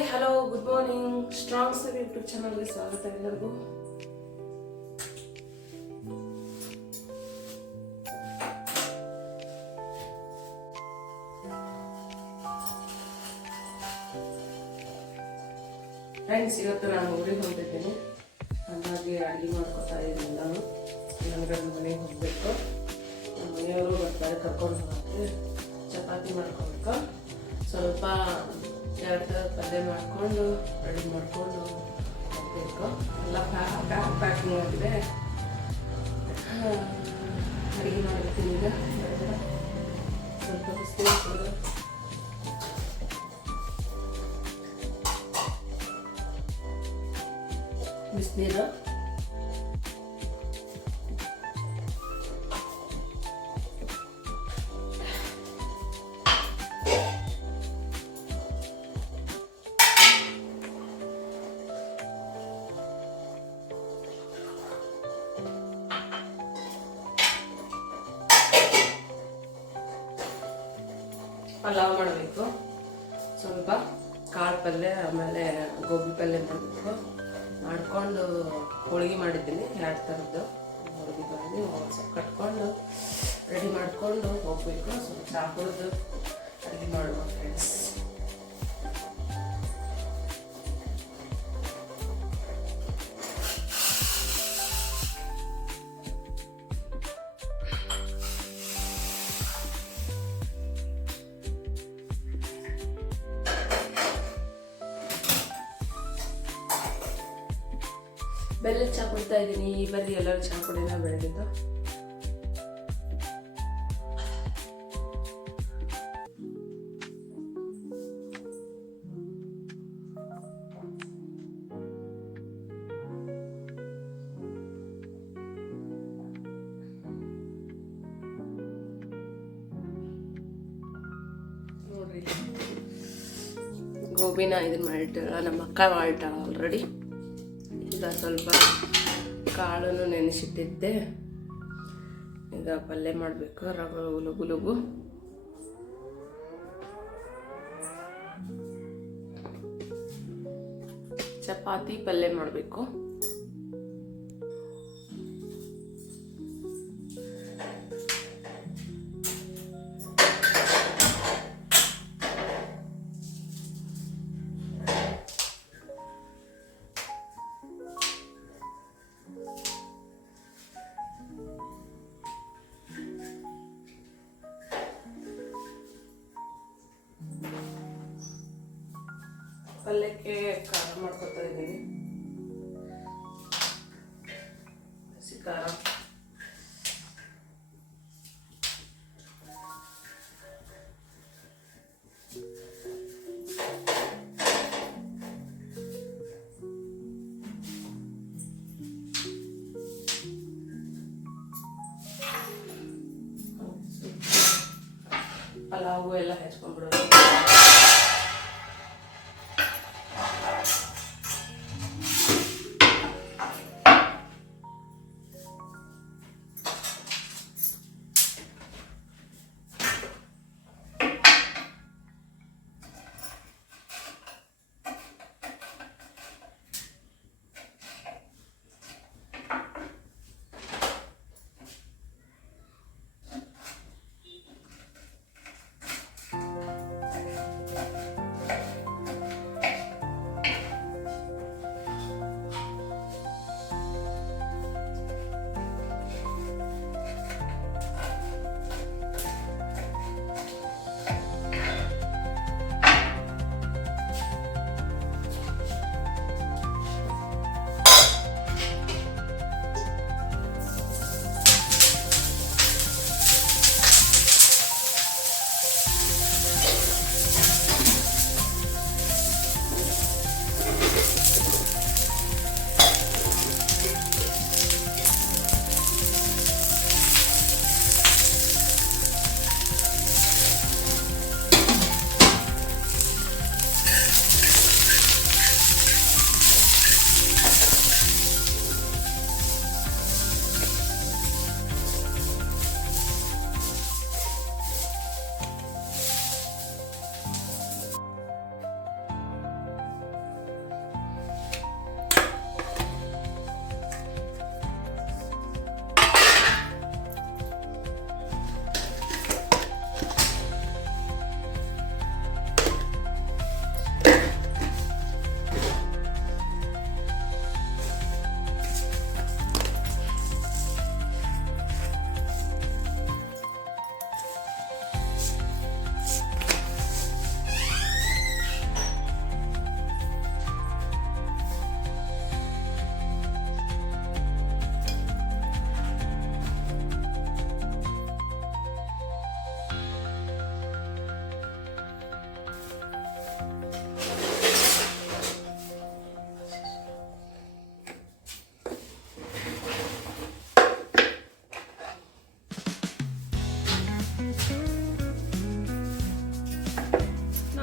Hi hello good morning. Strong sir YouTube ಚಾನಲ್ಗೆ ಸ್ವಾಗತ ಎಲ್ಲರಿಗೂ. ಫ್ರೆಂಡ್ಸ್, ಇವತ್ತು ನಾನು ಊರಿಗೆ ಹೊಂಟಿದ್ದೀನಿ. ಹಾಗಾಗಿ ಅಡುಗೆ ಮಾಡ್ಕೊತಾ ಇದ್ದೀನಿ. ನನಗೆ ಮನೆಗೆ ಹೋಗಬೇಕು. ನಮ್ಮ ಮನೆಯವರು ಬರ್ತಾರೆ, ಕರ್ಕೊಂಡು ಹೋಗೋಕ್ಕೆ. ಚಪಾತಿ ಮಾಡ್ಕೊಬೇಕು. ಸ್ವಲ್ಪ ಎರಡು ಪಲ್ಯ ಮಾಡಿಕೊಂಡು ರೆಡಿ ಮಾಡಿಕೊಂಡು ಹೋಗಬೇಕು. ಎಲ್ಲ ಪ್ಯಾಕಿಂಗ್ ಆಗಿದೆ. ಅಡುಗೆ ಮಾಡ್ತೀನಿ ಈಗ. ಸ್ವಲ್ಪ ಬಿಸಿನೀರು, ಪಲಾವ್ ಮಾಡಬೇಕು. ಸ್ವಲ್ಪ ಕಾಳು ಪಲ್ಯ, ಆಮೇಲೆ ಗೋಬಿ ಪಲ್ಯ ಮಾಡಬೇಕು. ಮಾಡಿಕೊಂಡು ಹೋಳಿಗೆ ಮಾಡಿದ್ದೀನಿ, 2 ಥರದ್ದು ಹೋಳಿಗೆ ಮಾಡಿ ಸ್ವಲ್ಪ ಕಟ್ಕೊಂಡು ರೆಡಿ ಮಾಡಿಕೊಂಡು ಹೋಗಬೇಕು. ಸ್ವಲ್ಪ ಚಹಾ ಕುಡಿದು ಅಡುಗೆ ಮಾಡುವ ಫ್ರೆಂಡ್ಸ್. ಬೆಲ್ಲ ಚಹಾ ಕುಡ್ತಾ ಇದ್ದೀನಿ. ಬರೀ ಎಲ್ಲರೂ ಚಹಾ ಕುಡಿನ ಬೆಳಗಿದ್ದು. ನೋಡ್ರಿ, ಗೋಬಿನ ಇದನ್ನ ಮಾಡಿಟ್ಟಾಳ ನಮ್ಮ ಅಕ್ಕ, ಮಾಡಿಟ್ಟಾಳ ಆಲ್ರೆಡಿ. ಈಗ ಸ್ವಲ್ಪ ಕಾಳನ್ನು ನೆನೆಸಿಟ್ಟಿದ್ದೆ. ಈಗ ಪಲ್ಯ ಮಾಡಬೇಕು. ಲಘು ಲಘು ಚಪಾತಿ ಪಲ್ಯ ಮಾಡಬೇಕು. ಪಲ್ಯಕ್ಕೆ ಖಾರ ಮಾಡ್ಕೊತಾ ಇದ್ದೀನಿ. ಹಸಿ ಖಾರ, ಪಲಾವು ಎಲ್ಲ ಹೆಚ್ಕೊಂಡ್ಬಿಡೋದು.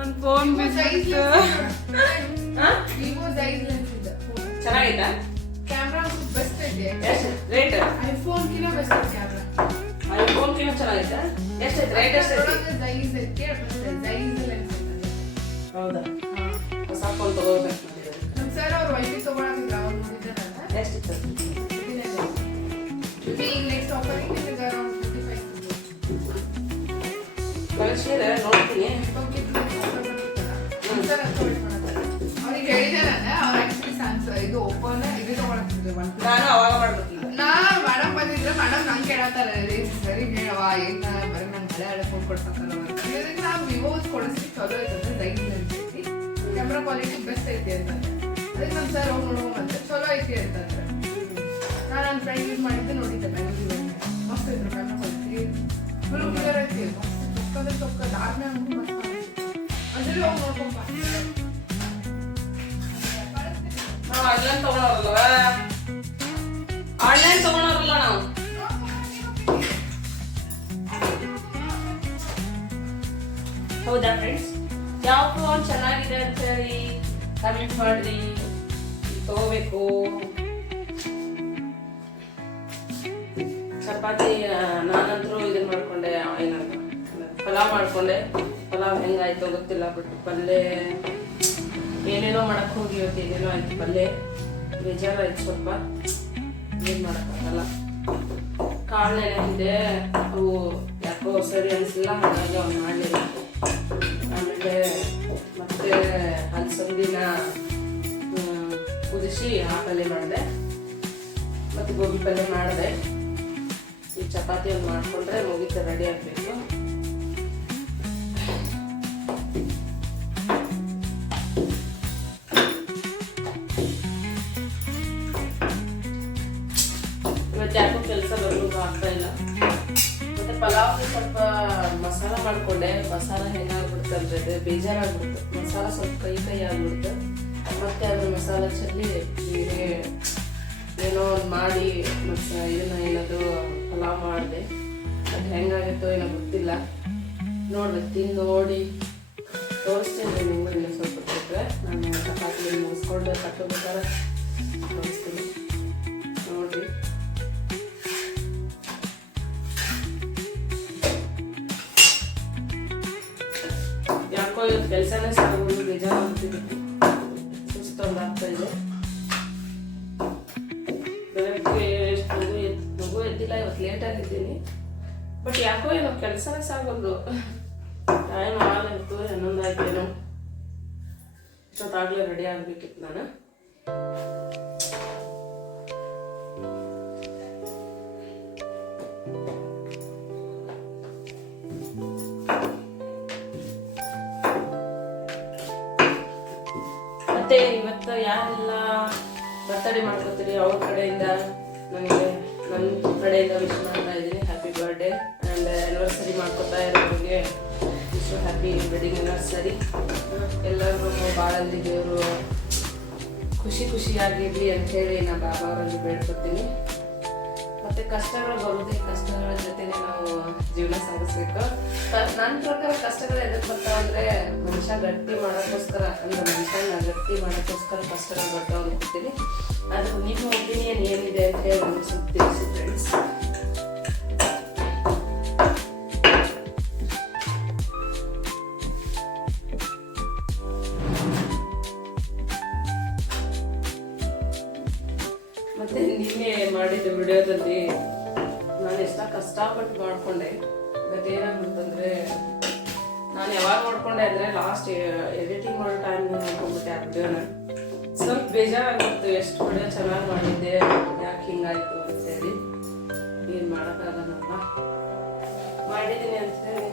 ನನ್ನ ಫೋನ್ ಬಿಸಾಯಿತು. ಚೆನ್ನಾಗೈತಾ? ಕ್ಯಾಮ್ರಾ ಬೆಸ್ಟ್ ಐತೆ. ರೇಟ್ ಐಫೋನ್ ಕಿನ್ನ ಬೆಸ್ಟ್ ಐತೆ ಕ್ಯಾಮ್ರಾ. ಐಫೋನ್ ಕಿನ್ನ ಚೆನ್ನಾಗೈತಾ? ಎಷ್ಟೈತೆ ರೇಟ್? ಎಷ್ಟೈತೆ? ಸೈಜ್ ಐತೆ, ಸೈಜ್ ಲೆನ್ಸ್ ಐತೆ. ಹೌದಾ? ಹೊಸ ಫೋನ್ ತಗೋಬೇಕು. ನಮ್ಮ ಸರ್ ಅವ್ರು ವೈಫೈ ತಗೊಳಕಿದ್ರ ಅವ್ರು ನೋಡಿದ್ದಾರಲ್ಲ. ಎಷ್ಟಿತ್ತು? ಈಗ ನೆಕ್ಸ್ಟ್ ಆಫರಿಂಗ್ ನಿಮಗೆ ಅರೌಂಡ್ 55 ಕಳಿಸಿದ್ರೆ ನೋಡ್ತೀನಿ. ಅವ್ರಿಗೆ ಹೇಳಿದೆ ನಾನು, ಅವ್ರು ಆಕ್ಚುಲಿ ಸ್ಯಾಮ್ಸಂಗ್ ಇದು ಓಪೋನ ಇದು ತಗೊಳಕ್ತಿದ್ರು. ನಾನು ಅವಾಗ ಮಾಡ್ಬೇಕಿಲ್ಲ. ನಾ ಮೇಡಮ್ ಬಂದಿದ್ರೆ ಮೇಡಮ್ ನಂಗೆ ಕೇಳತ್ತಾರ ಸರಿ ಹೇಳವ ಏನ ಬರೀ ನಂಗೆ ಹಳೆ ಫೋನ್ ಕೊಡ್ಸಕ್ಕಲ್ಲ ಅಂತ. ನಾವು ವಿವೋ ಕೊಡಿಸ್ಲಿಕ್ಕೆ ಚಲೋ ಐತಂದ್ರೆ ಲೈಟ್ ಐತಿ, ಕ್ಯಾಮ್ರಾ ಕ್ವಾಲಿಟಿ ಬೆಸ್ಟ್ ಐತಿ ಅಂತಂದ್ರೆ ಅದಕ್ಕೆ ನಮ್ಮ ಸರ್ ಹೋಗಿ ನೋಡ್ಕೊಂಬಂತೆ ಚಲೋ ಐತಿ ಅಂತಂದ್ರೆ ನಾನು ನನ್ನ ಫ್ರೆಂಡ್ ಯೂಸ್ ಮಾಡಿದ್ದೆ ನೋಡಿದ್ದೆ ಬೆಂಗಳೂರು ಮಸ್ತ್ ಇದ್ರು ಕ್ಯಾಮ್ರಾ ಕ್ವಾಲಿಟಿ ಫುಲ್ ಕ್ಲಿಯರ್ ಐತಿ. ತೊಕ್ಕಂದ್ರೆ ತೊಕ್ಕ ದಾರ್ಮೆ ಮಸ್ತ್ ಅಂದ್ರೆ ಹೋಗಿ ನೋಡ್ಕೊಂಬ. ನಾವು ಆನ್ಲೈನ್ ತಗೊಳೋರಲ್ವ, ಆನ್ಲೈನ್ ತಗೊಳೋರಲ್ಲ ನಾವು. ಹೌದಾ ಫ್ರೆಂಡ್ಸ್? ಯಾವ ಫೋನ್ ಚೆನ್ನಾಗಿದೆ ಅಂತ ಹೇಳಿ ಕಮೆಂಟ್ ಮಾಡ್ರಿ. ತಗೋಬೇಕು. ಚಪಾತಿ ನಾನಂತರೂ ಇದನ್ನ ಮಾಡ್ಕೊಂಡೆ, ಏನಂತ ಪಲಾವ್ ಮಾಡ್ಕೊಂಡೆ. ಪಲಾವ್ ಹೆಂಗಾಯ್ತೋ ಗೊತ್ತಿಲ್ಲ, ಬಟ್ ಪಲ್ಯ ಏನೇನೋ ಮಾಡಕ್ ಹೋಗಿ ಇವತ್ತು ಏನೇನೋ ಆಯ್ತು. ಪಲ್ಯ ಬೇಜಾರಾಯ್ತು ಸ್ವಲ್ಪ, ಏನ್ ಮಾಡಕ್ಕಾಗಲ್ಲ. ಕಾಳು ನೆನೆಹಿದೆ, ಅವು ಯಾಕೋ ಸರಿ ಅನಿಸಿಲ್ಲ, ಹಾಗಾಗಿ ಅವ್ನು ಮಾಡಲಿಲ್ಲ. ಆಮೇಲೆ ಮತ್ತೆ ಹಲಸಂದಿನ ಕುದಿಸಿ ಆ ಪಲ್ಯ ಮಾಡಿದೆ, ಮತ್ತು ಗೋಬಿ ಪಲ್ಯ ಮಾಡಿದೆ. ಈ ಚಪಾತಿ ಒಂದು ಮಾಡಿಕೊಂಡ್ರೆ ಮುಗಿತ, ರೆಡಿ ಆಗಬೇಕು. ಇವತ್ತು ಯಾಕೋ ಕೆಲಸ ಬರಲು ಆಗ್ತಾ ಇಲ್ಲ. ಮತ್ತೆ ಪಲಾವ್ಗೆ ಸ್ವಲ್ಪ ಮಸಾಲ ಮಾಡ್ಕೊಂಡೆ. ಮಸಾಲ ಹೆಂಗಾಗ್ಬಿಡ್ತಂದ್ರೆ ಬೇಜಾರಾಗ್ಬಿಡ್ತು. ಮಸಾಲ ಸ್ವಲ್ಪ ಕೈ ಆಗ್ಬಿಡ್ತು. ಮತ್ತೆ ಅದ್ರ ಮಸಾಲ ಚೆಲ್ಲಿ ಹೀಗೆ ಏನೋ ಒಂದು ಮಾಡಿ ಮತ್ತೆ ಇದನ್ನ ಏನದು ಪಲಾವ್ ಮಾಡಿದೆ. ಅದು ಹೆಂಗಾಗಿತ್ತೋ ಏನೋ ಗೊತ್ತಿಲ್ಲ, ನೋಡ್ಬೇಕು. ತಿಂದು ನೋಡಿ ತೋರಿಸ್ತೀನಿ ನಿಮಗೂ. ಇನ್ನೂ ಸ್ವಲ್ಪ ಕೊಟ್ಟರೆ ನಾನು ಚಪಾತಿ ಮುಗಿಸ್ಕೊಂಡು ಕಟ್ಟೋಬೇಕಾದ್ರೆ ತೋರಿಸ್ತೀನಿ, ನೋಡಿರಿ. ಯಾಕೋ ಇವತ್ತು ಕೆಲಸನೇ ಸಾಗೋದು, ಬೇಜಾರಾಗ್ತಿದೆ, ಸುಸ್ತೊಂದು ಆಗ್ತಾ ಇದೆ. ಬೆಳಗ್ಗೆ ಎಷ್ಟು ಮಗು ಎದ್ದಿಲ್ಲ, ಇವತ್ತು ಲೇಟಾಗಿದ್ದೀನಿ. ಬಟ್ ಯಾಕೋ ಏನೋ ಕೆಲಸನೇ ಸಾಗೋದು. ಟೈಮ್ ಆಗಲಿತ್ತು, 11 ಆಯ್ತೇನೋ. ಇಷ್ಟೊತ್ತಾಗಲೇ ರೆಡಿ ಆಗಬೇಕಿತ್ತು ನಾನು. ಮತ್ತೆ ಇವತ್ತು ಯಾರೆಲ್ಲ ಬರ್ತಡೇ ಮಾಡ್ಕೊತೀರಿ ಅವ್ರ ಕಡೆಯಿಂದ ನನಗೆ ನನ್ನ ಕಡೆಯಿಂದ ವಿಶ್ ಮಾಡ್ತಾ ಇದ್ದೀನಿ. ಹ್ಯಾಪಿ ಬರ್ಡೇ ಆ್ಯಂಡ್ ಆ್ಯನಿವರ್ಸರಿ ಮಾಡ್ಕೊತಾ ಇರೋರಿಗೆ ವಿಶ್ ಹ್ಯಾಪಿ ವೆಡ್ಡಿಂಗ್ ಆ್ಯನಿವರ್ಸರಿ. ಎಲ್ಲರೂ ಬಾಳಲ್ಲಿ ದೇವರು ಖುಷಿಯಾಗಿರಲಿ ಅಂಥೇಳಿ ನಾನು ಬಾಬಾ ಅವರಲ್ಲಿ ಬೇಡ್ಕೊತೀನಿ. ಮತ್ತು ಕಷ್ಟಗಳು ಬರೋದೇ, ಕಷ್ಟಗಳ ಜೊತೆನೆ ನಾವು ಜೀವನ ಸಾಗಿಸ್ಬೇಕು. ನನ್ನ ಪ್ರಕಾರ ಕಷ್ಟಗಳು ಎದಕ್ಕೆ ಬರ್ತಾವ ಅಂದರೆ ಮನುಷ್ಯ ಗಟ್ಟಿ ಮಾಡೋಕ್ಕೋಸ್ಕರ, ಅಂದರೆ ಮನುಷ್ಯನ ಗಟ್ಟಿ ಮಾಡೋಕ್ಕೋಸ್ಕರ ಕಷ್ಟಗಳು ಬರ್ತಾವ ಅಂದ್ಕೊತೀನಿ. ಅದು ನಿಮ್ಮ ಒಪಿನಿಯನ್ ಏನಿದೆ ಅಂತ ಹೇಳಿ ನನಗೆ ಸ್ವಲ್ಪ ತಿಳಿಸಿ ಫ್ರೆಂಡ್ಸ್. ಮತ್ತೆ ನಿನ್ನೆ ಮಾಡಿದ ವಿಡಿಯೋದಲ್ಲಿ ನಾನು ಎಷ್ಟ ಕಷ್ಟಪಟ್ಟು ಮಾಡ್ಕೊಂಡೆ. ಬಟ್ ಏನಾಗ್ಬಿಡ್ತಂದ್ರೆ ನಾನು ಯಾವಾಗ ಮಾಡ್ಕೊಂಡೆ ಅಂದರೆ ಲಾಸ್ಟ್ ಎಡಿಟಿಂಗ್ ಮಾಡೋ ಟೈಮ್ ನೋಡ್ಕೊಂಡ್ಬಿಟ್ಟೆ ಆ ವಿಡಿಯೋನ. ಸ್ವಲ್ಪ ಬೇಜಾರಾಗ್ಬಿಡ್ತು, ಎಷ್ಟು ವಿಡಿಯೋ ಚೆನ್ನಾಗಿ ಮಾಡಿದ್ದೆ, ಯಾಕೆ ಹಿಂಗಾಯ್ತು ಅಂತೇಳಿ. ಏನು ಮಾಡೋಕ್ಕಾಗಲ್ಲ, ಮಾಡಿದ್ದೀನಿ ಅಂತೇಳಿ.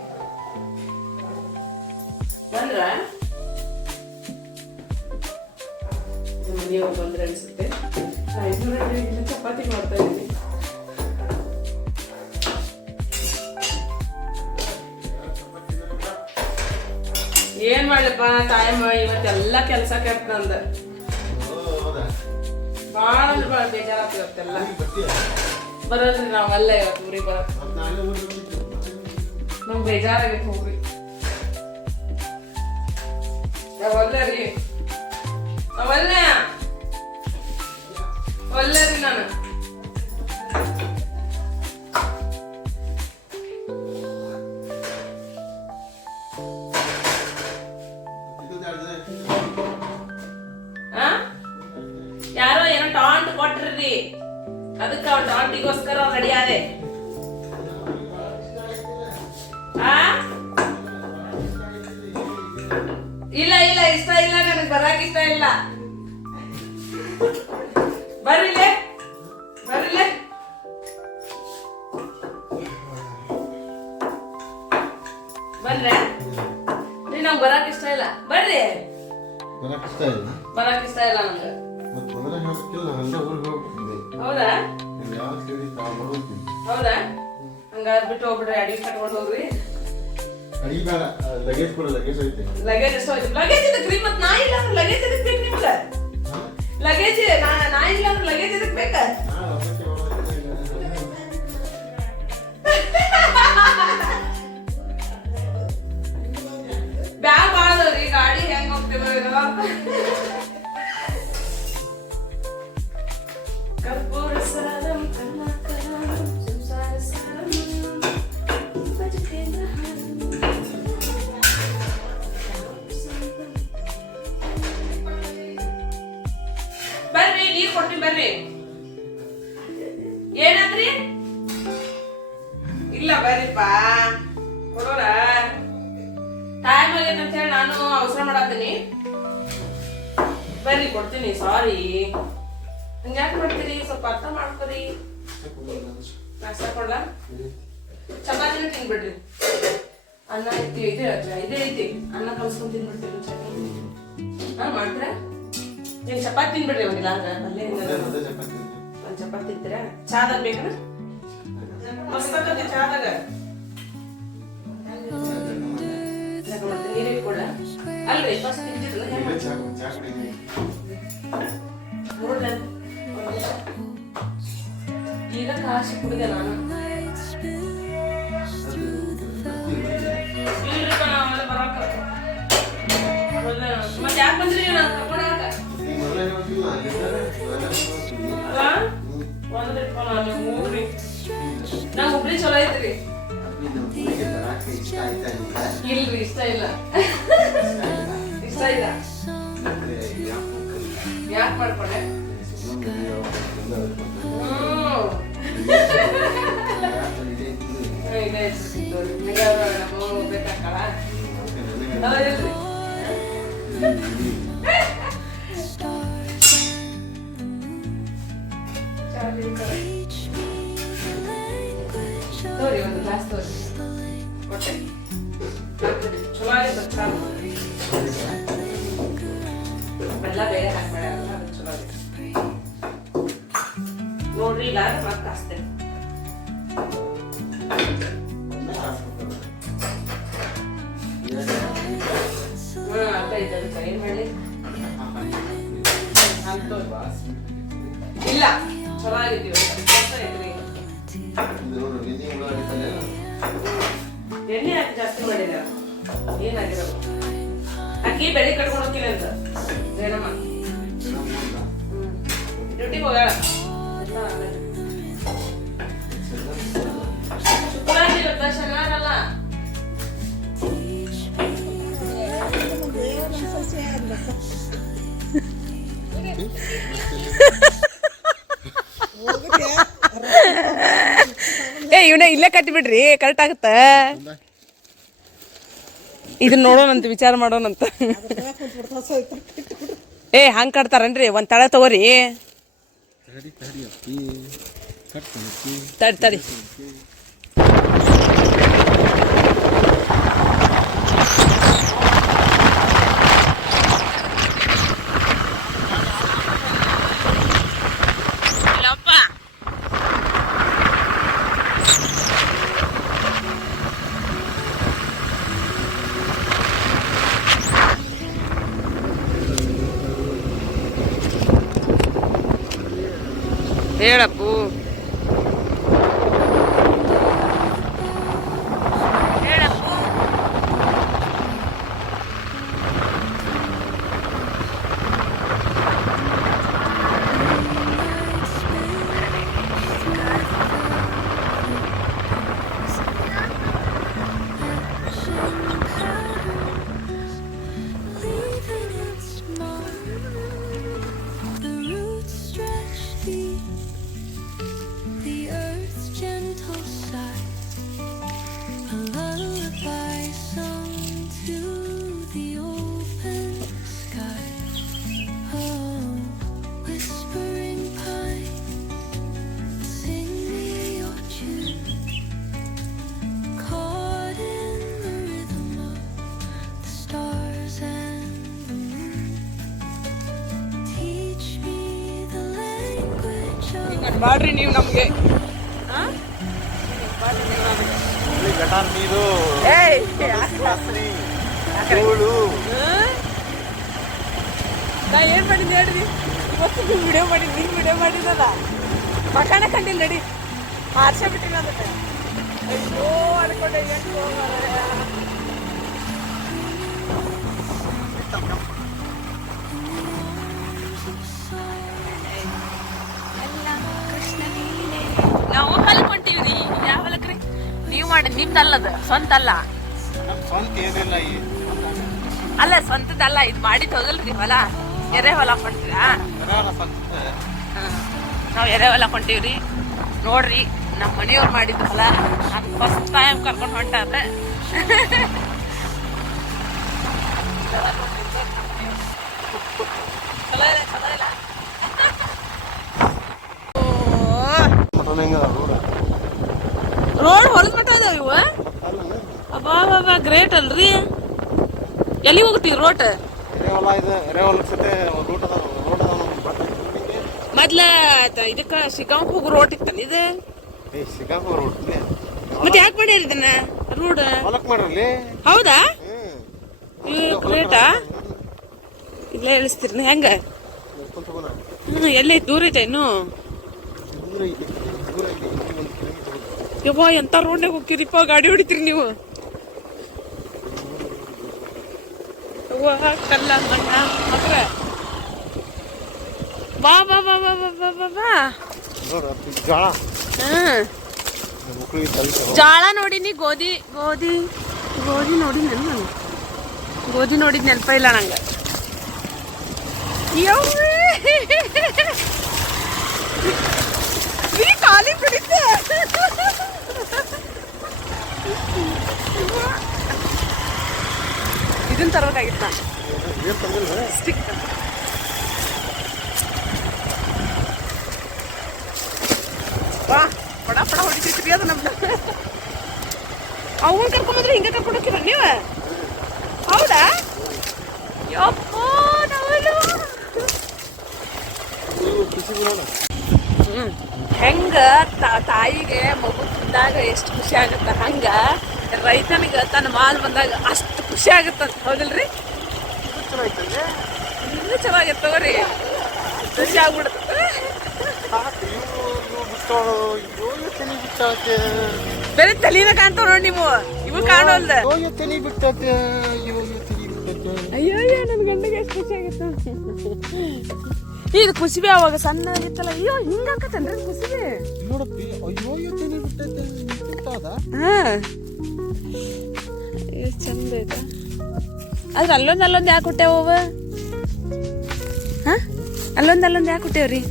ಬಂದ್ರ ಮನೆಯವ್ರು ಬಂದ್ರೆ ಅನ್ಸುತ್ತೆ. ನಾನು ಚಪಾತಿ ಮಾಡ್ತಾ ಇದ್ದೀನಿ. ಏನ್ ಮಾಡ್ಲಪ್ಪ, ಟೈಮ್ ಇವತ್ತೆಲ್ಲ ಕೆಲಸ ಕೆಟ್ಟ ನಂದ. ಭಾಳ ಅಂದ್ರೆ ಭಾಳ ಬೇಜಾರಾಗ್ತದೆ ಇವತ್ತೆಲ್ಲ. ಬರೋದ್ರಿ ನಾವಲ್ಲ ಇವತ್ತು ಊರಿಗೆ ಬರೋದು, ನಮ್ಗೆ ಬೇಜಾರಾಗೈತೆ ಹೋಗ್ರಿ. ಒಲ್ಲೆ ರೀ ನಾನು ಯಾರೋ ಏನೋ ಟಾಂಟ್ ಕೊಟ್ರಿ ಅದಕ್ಕೆ ಅವ್ನ ಟಾಂಟಿಗೋಸ್ಕರ ರೆಡಿ ಆದೆ ಇಲ್ಲ ಇಲ್ಲ ಇಷ್ಟ ಇಲ್ಲ ನನಗೆ ಬರಾಕ್ ಇಷ್ಟ ಇಲ್ಲ ಬರ್ರಿಲೆ ಬರ್ರೆ ನೀ ನಂಗೆ ಬರಾಕ್ ಇಷ್ಟ ಇಲ್ಲ ಬರ್ರಿ ಬರಾಕ್ ಇಷ್ಟ ಇಲ್ಲ ನಂಗೆ ಹೌದಾ ಹೌದಾ ಹಂಗಾದ್ರೆ ಬಿಟ್ಟು ಹೋಗ್ಬಿಡ್ರಿ ಅಡಿಗೆ ಕಟ್ಕೊಂಡು ಹೋಗ್ರಿ ಲಗೇಜ್ ಎಷ್ಟು ಹೋಯ್ತು ಲಗೇಜ್ ಇದಕ್ರಿ ಮತ್ ನಾ ಇಲ್ಲ ಅಂದ್ರೆ ಲಗೇಜ್ ಇದಕ್ ಬೇಕು ನಿಮ್ಗ ಲಗೇಜ್ ನಾ ಇಲ್ಲ ಅಂದ್ರೆ ಲಗೇಜ್ ಇದಕ್ ಬೇಕ ಬ್ಯಾಗ್ ಬಾಳದವ್ರಿ ಗಾಡಿ ಹೆಂಗ್ ಹೋಗ್ತೇವ ಕರ್ಪೂರ ಸಾರಂ ಕರ್ನಾಕರಂ ಸಂಸಾರ ಸಾರಂ ಭಜಕೇಂದ್ರ ಬರ್ರಿ ನೀರ್ ಕೊಡ್ತೀನಿ ಬರ್ರಿ ಏನಂದ್ರಿ ಇಲ್ಲ ಬರ್ರಿಪ್ಪ ಕೊಡೋರ ಟೈಮ್ ಆಗೈತೆ ಅಂತ ಹೇಳಿ ನಾನು ಅವಸರ ಮಾಡತ್ತೀನಿ ಬರ್ರಿ ಕೊಡ್ತೀನಿ ಸಾರಿ ಹಂಗ್ಯಾಕೆ ಮಾಡ್ತೀರಿ ಸ್ವಲ್ಪ ಅರ್ಥ ಮಾಡ್ಕೊರಿ ನಾಷ್ಟ ಕೊಡ್ಲ ಚಪಾತಿನ ತಿನ್ಬಿಡ್ರಿ ಅನ್ನ ಐತಿ ಇದೇ ಐತಿ ಅನ್ನ ಕಲ್ಸ್ಕೊಂಡ್ ತಿನ್ಬಿಡ್ತೀರಿ ಹಾ ಮಾಡ್ತೀರಾ ಏನ್ ಚಪಾತಿ ತಿನ್ಬಿಡ್ರಿ ಒಂದಿಲ್ಲ ಅಲ್ಲೇ ಒಂದ್ ಚಪಾತಿ ತಿಂತೀರಾ ಚಾದಾಗ ಬೇಕನ ಮಸ್ತ್ ಆಗತ್ತೆ ಚಾದಾಗ ನೀರ್ ಇಟ್ಕೊಡ ಅಲ್ರಿ ಫಸ್ಟ್ ತಿಂತಿರಲ್ಲ ನೋಡ್ರಿ ಈಗ ಕಾಶಿ ಕುಡಿದೆ ನಾನು ಮತ್ತೆ ಯಾಕೆ ಬಂದ್ರಿ ನಾನು ಕರ್ಕೊಂಡಾಗ ನಂಗೆ ಹುಬ್ಳಿ ಚಲೋ ಐತ್ರಿ ಇಲ್ರಿ ಇಷ್ಟ ಇಲ್ಲ ಇಷ್ಟ ಇಲ್ಲ ಯಾಕೆ ಮಾಡ್ಕೊಂಡೆ ಇದೆ ನಮ್ಮ ಹೋಗ್ಬೇಕಾಕಳ ಹೌದಿಲ್ರಿ ತೋರಿ ಒಂದು ಗ್ಲಾಸ್ ತೋರಿ ಕೊಟ್ಟೆ ಚಲೋ ಆಗಿತ್ತು ಚಾಲು ಬೆಲ್ಲ ಬೇರೆ ಹಾಕ್ಬೇಡ ಅದು ಚಲೋ ಆಗಿತ್ತು ನೋಡ್ರಿ ಇಲ್ಲ ಮತ್ತೆ ಹಾಕ್ತೇನೆ ಅರ್ಥ ಐತೆ ಏನ್ ಮಾಡಿ ಇಲ್ಲ ಚಲೋ ಆಗಿದ್ದೀವಿ ಎಣ್ಣೆ ಹಾಕಿ ಜಾಸ್ತಿ ಮಾಡಿದ ಏನಾಗಿರೋದು ಅಕ್ಕಿ ಬೆಳಿ ಕಟ್ಕೊಂಡು ಹೋಗ್ತೀನಿ ಅಂತ ಜಯನಮ್ಮ ಡ್ಯೂಟಿಗೆ ಹೋಗ್ಯಾಳ ಶುಕ್ರವಾರ ಇವತ್ತ ಶನಿವಾರಲ್ಲ ಇವನೇ ಇಲ್ಲೇ ಕಟ್ಟಿಬಿಡ್ರಿ ಕರೆಕ್ಟ್ ಆಗುತ್ತ ಇದನ್ನ ನೋಡೋಣಂತ ವಿಚಾರ ಮಾಡೋಣಂತ ಹಂಗ್ ಕಟ್ತಾರನ್ರಿ ಒಂದ್ ತಳ ತಗೋರಿ ತಡಿ ತಡಿ ಹೇಳಪ್ಪು ಮಾಡ್ರಿ ನೀವು ನಮ್ಗೆ ಗಟಾರ್ ನೀರು ಏಯ್ ವಾಸನೆ ಧೂಳು ನಾ ಏನ್ ಮಾಡಿದ್ದೆ ಹೇಳ್ರಿ ಇವತ್ತು ನೀವು ವಿಡಿಯೋ ಮಾಡಿದ್ದು ನಿಂಗೆ ವಿಡಿಯೋ ಮಾಡಿದ್ದಲ್ಲ ಮಕಾನ ಕಂಡಿಲ್ಲ ನಡಿ ಆರ್ಸ ಬಿಟ್ಟಿಲ್ಲ ಅದಕ್ಕೆ ಅಯ್ಯೋ ಅನ್ಕೊಂಡೆ ಎಷ್ಟು ನಾವು ಕಲ್ಕೊಂತೀವ್ರಿ ಯಾವ ಹೊಲಕ್ರಿ ನೀವು ಮಾಡಿ ನಿಮ್ದಲ್ಲದ ಸ್ವಂತ ಅಲ್ಲ ನಮ್ ಸ್ವಂತ ಏನಿಲ್ಲ ಈ ಅಲ್ಲ ಸ್ವಂತದಲ್ಲ ಇದು ಮಾಡಿದ್ ಹೋಗಲ್ರಿ ಹೊಲ ಎರೆ ಹೊಲ ಕೊಂತೀರಾ ಬರಲ್ಲ ಸ್ವಂತ ನಾವು ಎರೆ ಹೊಲ ಕೊಂತೀವ್ರಿ ನೋಡ್ರಿ ನಮ್ಮ ಮನೆಯವ್ರು ಮಾಡಿದ್ದು ಹೊಲ ಅದು ಫಸ್ಟ್ ಟೈಮ್ ಕರ್ಕೊಂಡು ಹೊಂಟಾರ ಚಲೋ ಇಲ್ಲ ಚಲೋ ಇಲ್ಲ ಮಟನ್ ಹೆಂಗ ರೋಡ್ ಹೊಲದ ಮಟ್ಟ ಅದಾವ ಇವ ಅಬ್ಬಾ ಗ್ರೇಟ್ ಅಲ್ರಿ ಎಲ್ಲಿ ಹೋಗ್ತೀವಿ ರೋಡ್ ಎರೆಹೊಲ ಇದು ಎರೆಹೊಲಕ್ಕೆ ಸತೆ ರೋಡ್ ಅದಾವ ಮೊದ್ಲ ಇದಕ್ಕ ಶಿಕಾಂಗ್ ಹೋಗೋ ರೋಡ್ ಇತ್ತಲ್ಲ ಇದು ಸಿಗಾಂಗ ರೋಡ್ ಮತ್ತೆ ಯಾಕೆ ಮಾಡ್ಯಾರ ಇದನ್ನ ರೋಡ್ ಹೊಲಕ್ ಮಾಡ್ರಲ್ಲಿ ಹೌದಾ ಗ್ರೇಟಾ ಇಲ್ಲೇ ಇಳಿಸ್ತೀರಿ ಹೆಂಗ ಎಲ್ಲೈತಿ ದೂರ ಐತೆ ಇನ್ನು ಯವ್ವ ಎಂತ ರೋಡ್ನಾಗ ಹೋಗ್ತೀರಿಪ್ಪ ಗಾಡಿ ಹೊಡಿತೀರಿ ನೀವು ಕಲ್ಲ ಮಣ್ಣ ಮಕ್ರ ಬಾ ಬಾ ಬಾ ಬಾ ಬಾ ಬಾ ಬಾ ಬಾ ಜೋಳ ಜಾಳ ನೋಡಿನಿ ಗೋಧಿ ಗೋಧಿ ಗೋಧಿ ನೋಡಿನಿ ನಾನು ಗೋಧಿ ನೋಡಿದ್ ನೆನಪ ಇಲ್ಲ ನಂಗೆ ಖಾಲಿ ಕುಡಿತ ಇದನ್ನ ತರಬೇಕಾಗಿತ್ತ ಸ್ಟಿಕ್ ವಾ ಪಡ ಪಡ ಹೊಡಿತೈತ್ರಿ ಅದು ನಮ್ದು ಅವನ್ ಕರ್ಕೊಂಬಂದ್ರೆ ಹಿಂಗೆ ಕರ್ಕೊಂಡು ಹೋಗಿರ ನೀವು ಹೌದಾ ಯಪ್ಪೋ ನವಲು ಹೆಂಗ ತಾಯಿಗೆ ಮಗು ತಿಂದಾಗ ಎಷ್ಟು ಖುಷಿ ಆಗತ್ತ ಹಂಗ ರೈತನಿಗೆ ತನ್ನ ಮಾಲ್ ಬಂದಾಗ ಅಷ್ಟು ಖುಷಿ ಆಗತ್ತಂತ ಹೌದಿಲ್ರಿ ಇನ್ನೂ ಚೆನ್ನಾಗಿತ್ತು ತಗೋರಿ ಖುಷಿ ಆಗ್ಬಿಡುತ್ತೆ ಬೇರೆ ತಲಿನ ಕಾಣ್ತಾವ ನೋಡಿ ನೀವು ಇವು ಕಾಣೋಲ್ದ ಅಯ್ಯೋ ನನ್ ಗಂಡಗೆ ಎಷ್ಟು ಖುಷಿ ಆಗಿತ್ತು ಇದು ಕುಸಿಬಿ ಅವಾಗ ಸಣ್ಣ ಆಗಿತ್ತಲ್ಲ ಅಯ್ಯೋ ಹಿಂಗ ಹಾಕತ್ತೇನ್ರಿ ಕುಸಿಬಿ ನೋಡಪ್ಪಿ ಅಯ್ಯೋ ತೆನಿ ಬಿಟ್ಟೈತೆ ಹಾ ಎಷ್ಟು ಚಂದ ಐತ ಆದ್ರೆ ಅಲ್ಲೊಂದು ಯಾಕೆ ಹುಟ್ಟೇವ ಹಾ ಅಲ್ಲೊಂದು ಯಾಕೆ ಹುಟ್ಟೇವ್ರಿ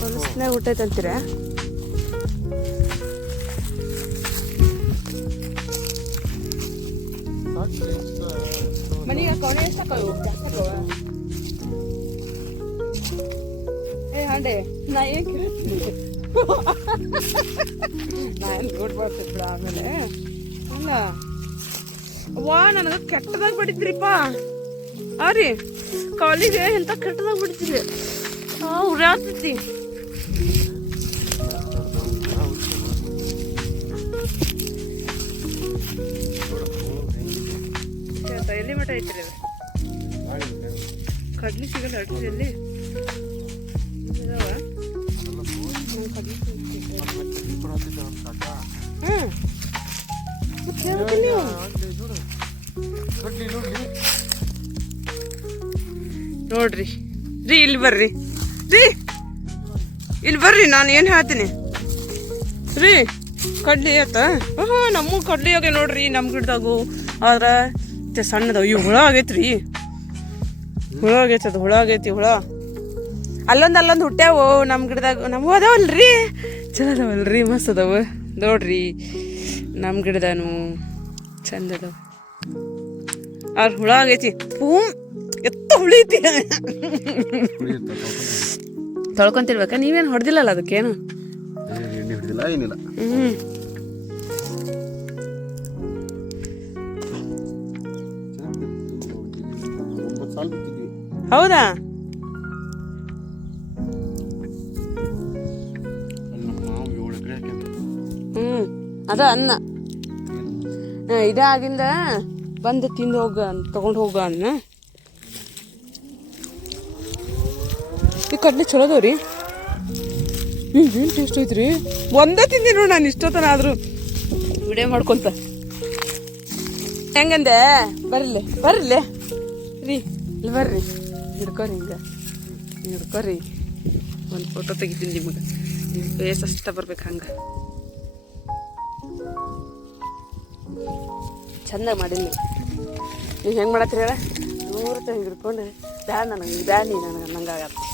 ಹೊಲಸ್ನಾಗ ಹುಟ್ಟೈತಂತೀರ ಮನೆಗೆ ಕೊನೆ ಎಷ್ಟಾಕವು ಏ ಹಾಂಡೆ ನಾ ಏನ್ ಕೇಳ್ತೀನಿ ನಾ ಏನ್ ಗುಡ್ ಮಾಡ್ತಿದ್ ಬಿಡ ಆಮೇಲೆ ಅಲ್ಲ ವಾ ನನಗ ಕೆಟ್ಟದಾಗ ಬಿಡಿದ್ರಿಪ್ಪ ಅವ್ರಿ ಕಾಲಿಗೆ ಎಂತ ಕೆಟ್ಟದಾಗ ಬಿಡ್ತಿದ್ರಿ ಉರಿಯಾಗ್ತೈತಿ ಎಲ್ಲಿ ಮಠ ಐತ್ರಿ ಅದು ಕಡ್ಲಿ ಸಿಗಲ್ಲ ಅಡ್ಲಿ ಎಲ್ಲಿ ನೋಡ್ರಿ ರೀ ಇಲ್ಲಿ ಬರ್ರಿ ರೀ ಇಲ್ಲಿ ಬರ್ರಿ ನಾನು ಏನ್ ಹೇಳ್ತೀನಿ ರೀ ಕಡ್ಲಿ ಆಯ್ತಾ ಓಹೋ ನಮ್ಮ ಕಡ್ಲಿ ಹೋಗಿ ನೋಡ್ರಿ ನಮ್ ಗಿಡದಾಗು ಆದ್ರ ಸಣ್ಣದವ ಇವು ಹುಳ ಆಗೈತ್ರಿ ಹುಳ ಆಗೈತಿ ಅದು ಹುಳ ಆಗೈತಿ ಹುಳ ಅಲ್ಲೊಂದು ಹುಟ್ಟ್ಯಾವು ನಮ್ಮ ಗಿಡದಾಗ ನಮಗೂ ಅದಾವಲ್ರಿ ಚಲೋ ಅದಾವಲ್ರಿ ಮಸ್ತ್ ಅದಾವ ನೋಡ್ರಿ ನಮ್ಮ ಗಿಡದಾನು ಚಂದ ಅದಾವ ಅವ್ರ ಹುಳ ಆಗೈತಿ ಪೂಮ್ ಎತ್ತ ಹುಳಿತಿ ತೊಳ್ಕೊಂತಿರ್ಬೇಕ ನೀವೇನು ಹೊಡೆದಿಲ್ಲಲ್ಲ ಅದಕ್ಕೇನು ಏನಿಲ್ಲ ಹೌದಾ? ನಮ್ಮ ಮಾವ 7 ಎಕರೆ ಹಾಕ್ಯಾನ. ಅದ ಅನ್ನ ಇದಾಗಿಂದ ಬಂದು ತಿಂದು ಹೋಗ ತಗೊಂಡು ಹೋಗ ಅನ್ನ. ಈ ಕಡ್ಲಿ ಚಲೋ ಅದಾವ್ರಿ. ಏನು ಟೇಸ್ಟ್ ಐತ್ರಿ. ಒಂದೇ ತಿಂದಿ ನೋಡಿ ನಾನು ಇಷ್ಟೊತ್ತನ ಆದರೂ ವಿಡಿಯೋ ಮಾಡ್ಕೊಂತ. ಹೆಂಗಂದೆ ಬರ್ರಿಲೆ ಬರ್ರಿಲೆ ರೀ ಇಲ್ಲಿ ಬರ್ರಿ ಹಿಡ್ಕೊರಿ ಹಿಂಗೆ ಹಿಡ್ಕೊರಿ ಒಂದು ಫೋಟೋ ತೆಗಿತೀನಿ ನಿಮಗೆ. ನಿಮ್ಮ ಫೇಸ್ ಅಷ್ಟ ಬರ್ಬೇಕು ಹಂಗೆ ಚಂದ ಮಾಡಿಲ್ಲ. ನೀವು ಹೆಂಗೆ ಮಾಡತ್ತೀರಿ ಹೇಳ ನೂರತ್ತ ಹಿಂಗೆ ಹಿಡ್ಕೊಂಡು ಬ್ಯಾಡ ನನಗೆ ಬ್ಯಾಡ ನೀ ನನಗೆ ಅನ್ನಂಗೆ ಆಗತ್ತೆ.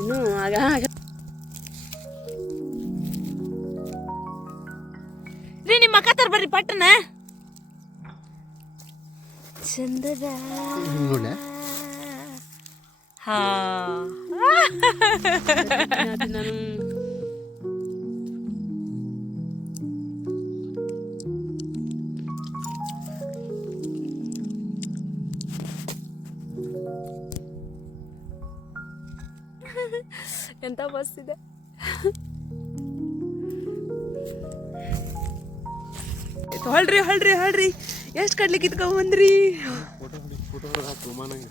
ಇನ್ನೂ ಆಗ ರೀ ನಿಮ್ಮ ಅಕ್ಕ ತರ ಬರ್ರಿ ಪಟ್ಟಣ ಚಂದದ ನೋಡ್ಯಾ? ಹಾ ನಾನು ಎಂತ ಬಸ್ ಇದೆ. ಹೊಳ್ರಿ ಹೊಳ್ರಿ ಹೊಳ್ರಿ ಎಷ್ಟು ಕಡ್ಲಿ ಕಿತ್ಕೊಂಬಂದ್ರಿ. ಫೋಟೋ ಹಾಕು ಮಾನಂಗೆ.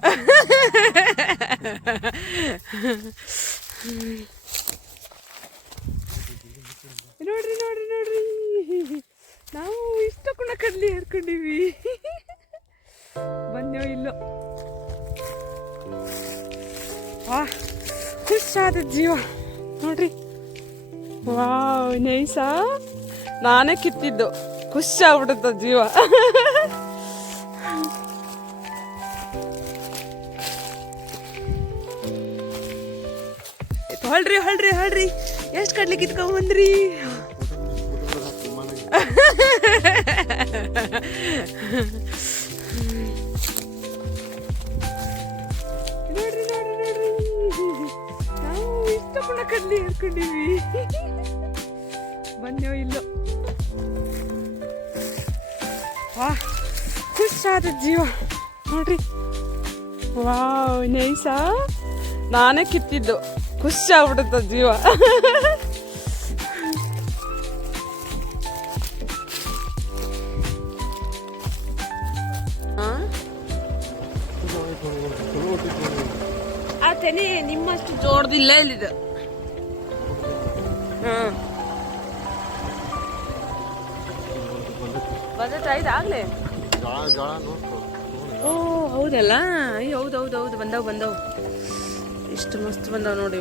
ನೋಡ್ರಿ ನೋಡ್ರಿ ನೋಡ್ರಿ ನಾವು ಇಷ್ಟಕ್ಕೂ ಕಡ್ಲಿ ಹರ್ಕೊಂಡಿವಿ. ಬಂದೇವ ಇಲ್ಲೋ. ವಾ ಖುಷಾದ ಜೀವ ನೋಡ್ರಿ. ವಾವ್ ನೈಸ. ನಾನೇ ಕಿತ್ತಿದ್ದು ಖುಷಿ ಆಗ್ಬಿಡುತ್ತ ಜೀವ. ಹೊಳ್ರಿ ಹೊಳ್ರಿ ಹೊಳ್ರಿ ಎಷ್ಟು ಕಡ್ಲಿ ಕಿತ್ಕೊಂಬಂದ್ರಿ. ಫೋಟೋ ಹಾಕು ಮಾನಂಗೆ. ನೋಡ್ರಿ ನೋಡ್ರಿ ನೋಡ್ರಿ ನಾವು ಇಷ್ಟಕ್ಕೂ ಕಡ್ಲಿ ಹರ್ಕೊಂಡಿವಿ. ಬಂದೇವ ಇಲ್ಲೋ. ವಾ ಖುಷಾದ ಜೀವ ನೋಡ್ರಿ. ವಾವ್ ನೈಸ. ನಾನೇ ಕಿತ್ತಿದ್ದು ಖುಷಿ ಆಗ್ಬಿಡುತ್ತ ಜೀವ. ಆ ತೆನಿ ನಿಮ್ಮಷ್ಟು ಜೋರ್ದಿಲ್ಲ ಇಲ್ಲಿದು. ಬಂದೈತೆ ಆಗ್ಲೇ. ಜೋಳ ನೋಡ್ಕೊ. ಓ ಹೌದಲ್ಲ. ಅಯ್ಯ ಹೌದು ಹೌದು ಹೌದು ಬಂದವು ಬಂದವು. ಇಷ್ಟು ಮಸ್ತ್ ಬಂದವು ನೋಡಿ.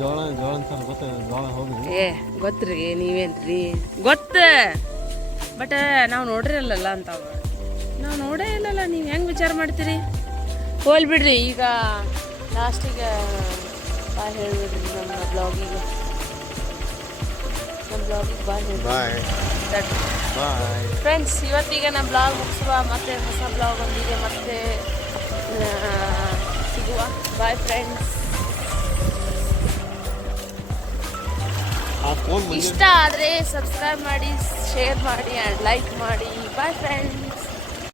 ಜೋಳ ಅಂತ ಗೊತ್ತ ಜೋಳ ಹೋಗಿ. ಏ ಗೊತ್ತ್ರಿ ನೀವೇನ್ರಿ ಗೊತ್ತ. ಬಟ್ ನಾವು ನೋಡ್ರಿರಲ್ಲ ಅಂತಾವ. ನಾವು ನೋಡೇ ಇಲ್ಲಲ್ಲ. ನೀವು ಹೆಂಗೆ ವಿಚಾರ ಮಾಡ್ತೀರಿ? ಹೋಲ್ ಬಿಡ್ರಿ. ಈಗ ಲಾಸ್ಟಿಗೆ ಬಾಯ್ ಹೇಳ್ಬಿಡ್ರಿ ನಮ್ಮ ಬ್ಲಾಗಿಗೆ. ನಮ್ಮ ಬ್ಲಾಗಿಗೆ ಬಾಯ್ ಹೇಳಿ. ಬಾಯ್ ಬಾಯ್ ಫ್ರೆಂಡ್ಸ್, ಇವತ್ತಿಗೆ ನಮ್ಮ ಬ್ಲಾಗ್ ಮುಗಿಸುವ. ಮತ್ತೆ ಹೊಸ ಬ್ಲಾಗ್ ಒಂದಿಗೆ ಮತ್ತೆ ಸಿಗುವ. Bye friends. ಇಷ್ಟ ಆದರೆ ಸಬ್ಸ್ಕ್ರೈಬ್ ಮಾಡಿ, ಶೇರ್ ಮಾಡಿ ಆ್ಯಂಡ್ ಲೈಕ್ ಮಾಡಿ. Bye friends.